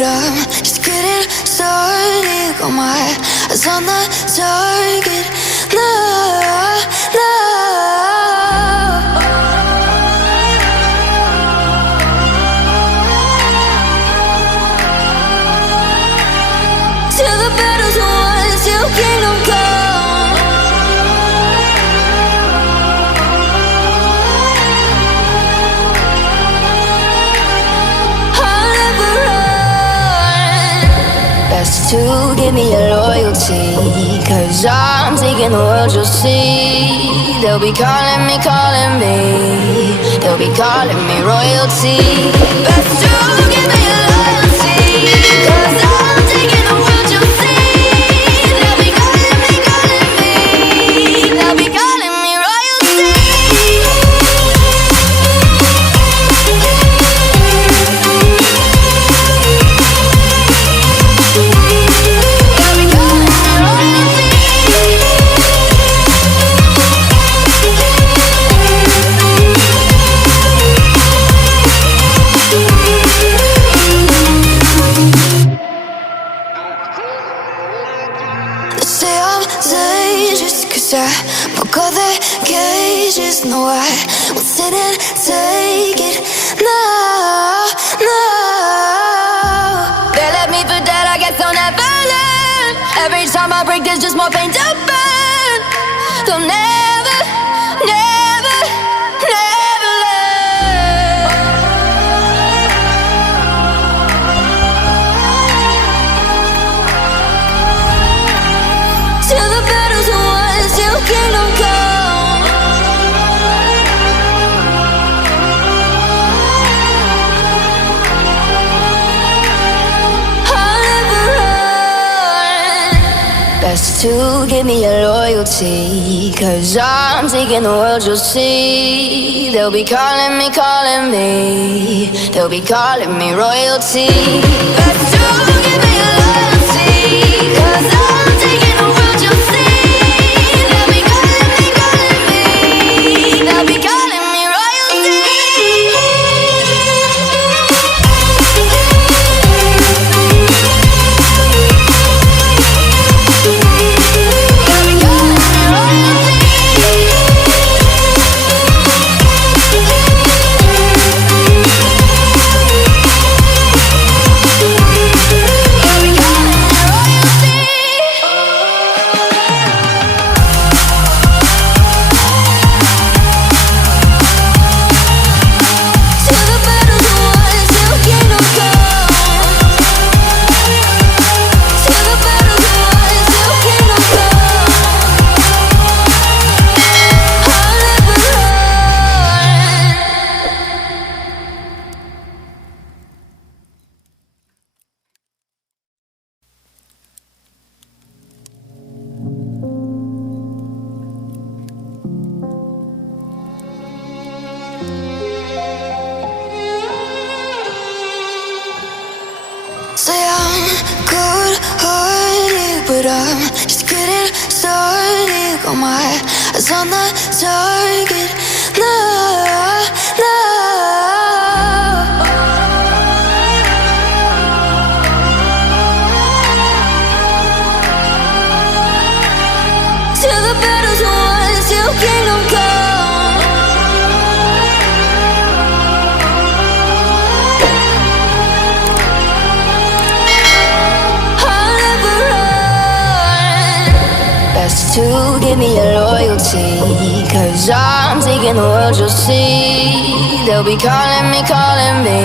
but I'm just getting started. Got my eyes on the target. No, no. Till the battle's won, till kingdom come. I'll never run. Best to give me your loyalty, 'cause I'm taking the world, you'll see. They'll be calling me, calling me. They'll be calling me royalty. Best to give me your loyalty, 'cause I'm taking the world, you'll see. I broke all the cages, no, I won't sit and take it. No, no. They left me for dead, I guess I'll never learn. Every time I break, there's just more pain to burn. They'll never, never, never learn. Till the battle's won, till kingdom come. I'll never run. Best to give me your loyalty, 'cause I'm taking the world, you'll see. They'll be calling me, calling me. They'll be calling me royalty. Best to give me your loyalty, 'cause I'm taking the world, you'll see. Say I'm good-hearted, but I'm just getting started. Got my eyes on the target. No, no. Till the battle's won, till kingdom come. To give me your loyalty, 'cause I'm taking the world, you'll see. They'll be calling me, calling me.